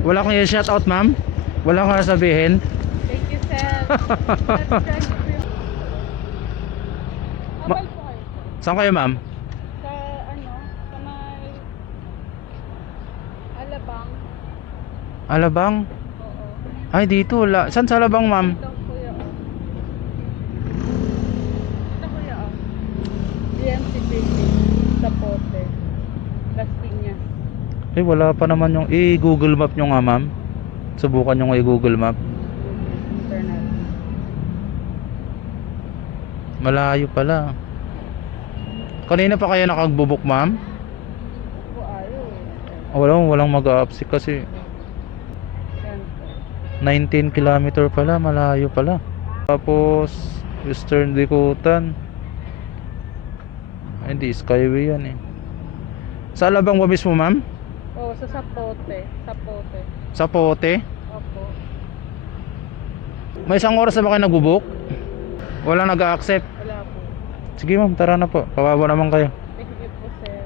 Wala kang i-shout out, ma'am? Wala kang sabihin? Thank you, sir. Abal po kayo. Saan kayo, ma'am? Sa sa may Alabang. Alabang? Oo. Ay, dito. Saan sa Alabang, ma'am? Ito, kuya. Ito, kuya. DMC Building. Sa Pote. Las Piñas. Eh, wala pa naman yung i-Google Map nyo nga, ma'am. Subukan nyo nga i-Google Map. Internet. Malayo pala. Kanina pa kaya nakagbubuk, ma'am? Po, ayaw eh. Walang mag-a-upsick kasi Yan po. 19 kilometer pala, malayo pala. Tapos Western Bikutan. Ay, hindi, Skyway yan eh. Sa Alabang ba mismo, ma'am? Oo, sa Sapote. Sapote. Sa Pote? Opo. May isang oras na ba kayo nagbubuk? Walang nag-a-accept? Wala po. Sige, ma'am, tara na po. Kawawa naman kayo. Thank you po, sir.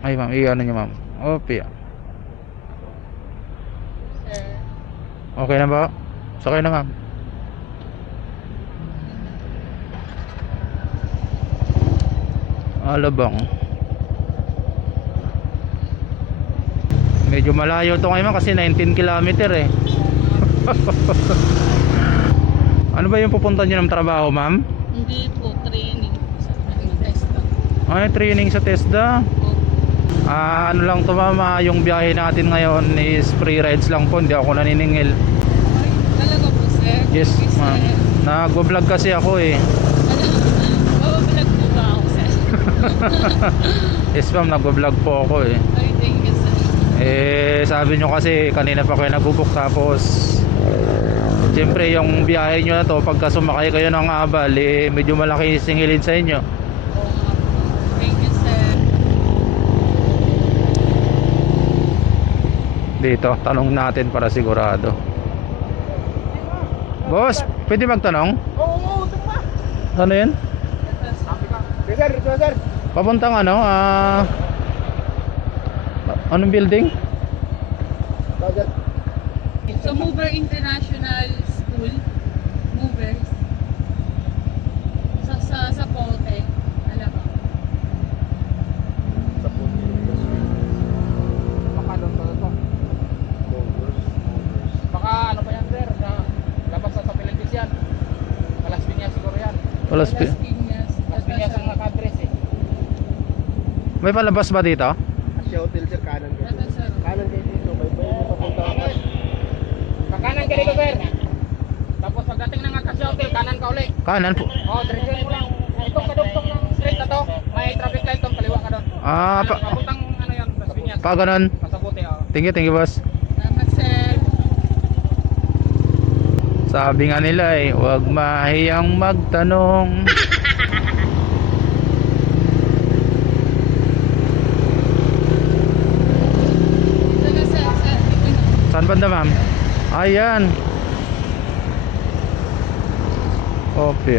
Ay, ma'am, i-ano nyo, ma'am. Opi. Sir. Okay na ba? Sakay na, ma'am. Alabang. Medyo malayo to ngayon kasi 19 kilometer eh. Ano ba yung pupunta nyo ng trabaho, ma'am? Hindi po, training sa TESDA. Ay, training sa TESDA. Opo. Ano lang to, ma'am, yung biyahe natin ngayon is free rides lang po, hindi ako naniningil. Ay, talaga po, sir? Yes, Thank you, ma'am. sir. Nagwo-vlog kasi ako eh. Mababalag po ba ako, sir? Yes, ma'am, nagwo-vlog po ako eh. Ay, thank you, sir. Eh, sabi nyo kasi kanina pa kayo nagbubuk, tapos siyempre yung biyahe nyo na to, pagka sumakay kayo ng abal, eh medyo malaki singilin sa inyo. Oo nga po. Thank you, sir. Dito, tanong natin para sigurado. Boss, pwede magtanong? Oo, tama. Ano yun? Sir. Papuntang ano? Anong building? So, Mover International School. Movers. Sa Pote. Alabang. Baka doon to. Baka ano pa yan, sir? Labas sa Pilipinas yan. Alas Piñas siguro yan. Alas Las Piñas. Alas Piñas ang naka-address eh. May palabas ba dito? Asya Hotel, sir, kanan ka. Ito, sir. Kanan kayo dito. May papunta ka. Kakanan ka dito, sir. Tapos pagdating ng Asya Hotel, kanan ka uli. Kanan po. Diretso mo lang. Itong kadugtong ng street na to. May traffic light tong kaliwa ka doon. Papuntang ano yan, Las Piñas. Pa ganun. Pasabuti, oh. Thank you, boss. Salamat, sir. Sabi nga nila eh, huwag mahiyang magtanong. Ito na, sir. Sir, ito na. Saan banda, ma'am? Ayan. Opi.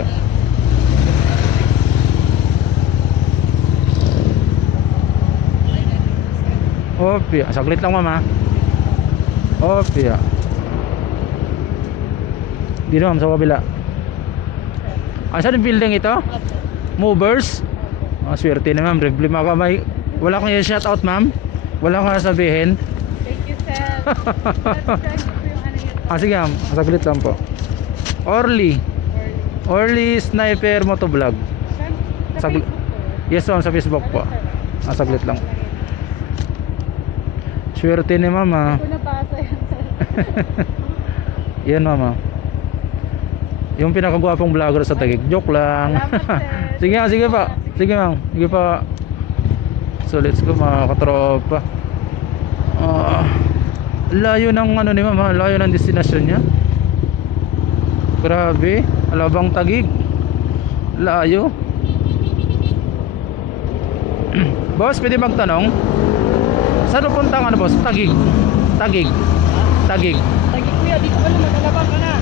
Opi. Saglit lang, ma'am, ha? Opi. Dito, ma'am, sa kabila. Saan yung building ito? Opo. Movers? Swerte na, ma'am. Problema ka, may... Wala kang i-shout out, ma'am? Wala kang sabihin? Thank you, sir. Subscribe po yung ano yun. Sige, ma'am. Saglit lang po. Orly Sniper Motovlog. Sa Saglit. Facebook po. Yes, ma'am, sa Facebook po. Saglit lang. Swerte ni mama. Hindi ko nabasa yan, sir. Yan, mama. Yung pinakagwapong vlogger sa Taguig. Joke lang. Salamat, sir. Sige pa. Sige, ma'am. Sige pa. So, let's go, mga katropa. Layo ng ano ni mama. Layo ng destinasyon niya. Grabe. Alabang Taguig. Layo. Boss, pwede magtanong? Saan pupunta ang ano, boss? Taguig. Taguig. Tagi kuya, dito ka lang, mag-alabang ka na.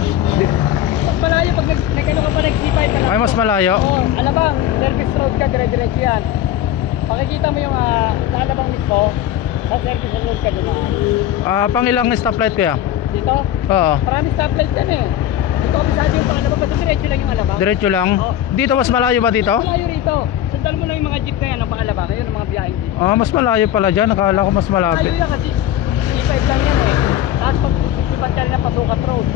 Mas malayo pag nag-ano ka pa, nag-C5 ka lang. Ay, mas malayo. Oo, alabang, service road ka, dire-diretso yan. Pakikita mo yung sa alabang mismo, sa service road ka dumaan. Pangilang stoplight kaya? Dito, Oo. marami stoplight dyan eh. Dito kami sa yung pangalabang, basta diretso lang yung alabang. Diretso lang? Oo. Dito mas malayo ba dito? Malayo rito. Sundan mo lang yung mga jeep na yan ng pangalabang. Ngayon ang mga biyaheng jeep. Mas malayo pala dyan. Nakala ko mas malapit. Malayo yan kasi C5 lang yan eh. Tapos pag isipan ka rin ng Pasukat Road,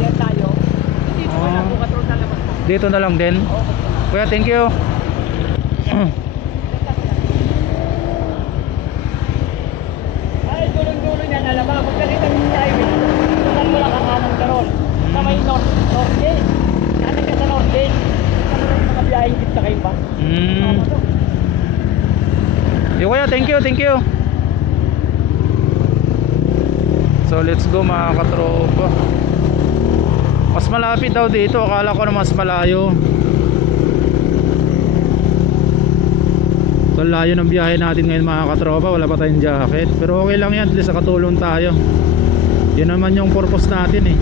diyan tayo. Dito ka na, Pasukat Road na labas mo. Dito na lang din. Oo, basta na. Kuya, thank you. Ay, dulong-dulo niyan, alabang. Kung ganito yung highway, sundan mo lang ang anong garon. Sa may North Gate. Kanan ka sa North Gate. Sundan mo lang yung mga biyaheng jeep sa kayo ba? Yo, kuya, thank you, thank you. So let's go mga katropa. Mas malapit daw dito. Akala ko na mas malayo. So layo ng biyahe natin ngayon mga katropa. Wala pa tayong jacket. Pero okay lang yan. At least nakatulong tayo. Yun naman yung purpose natin eh.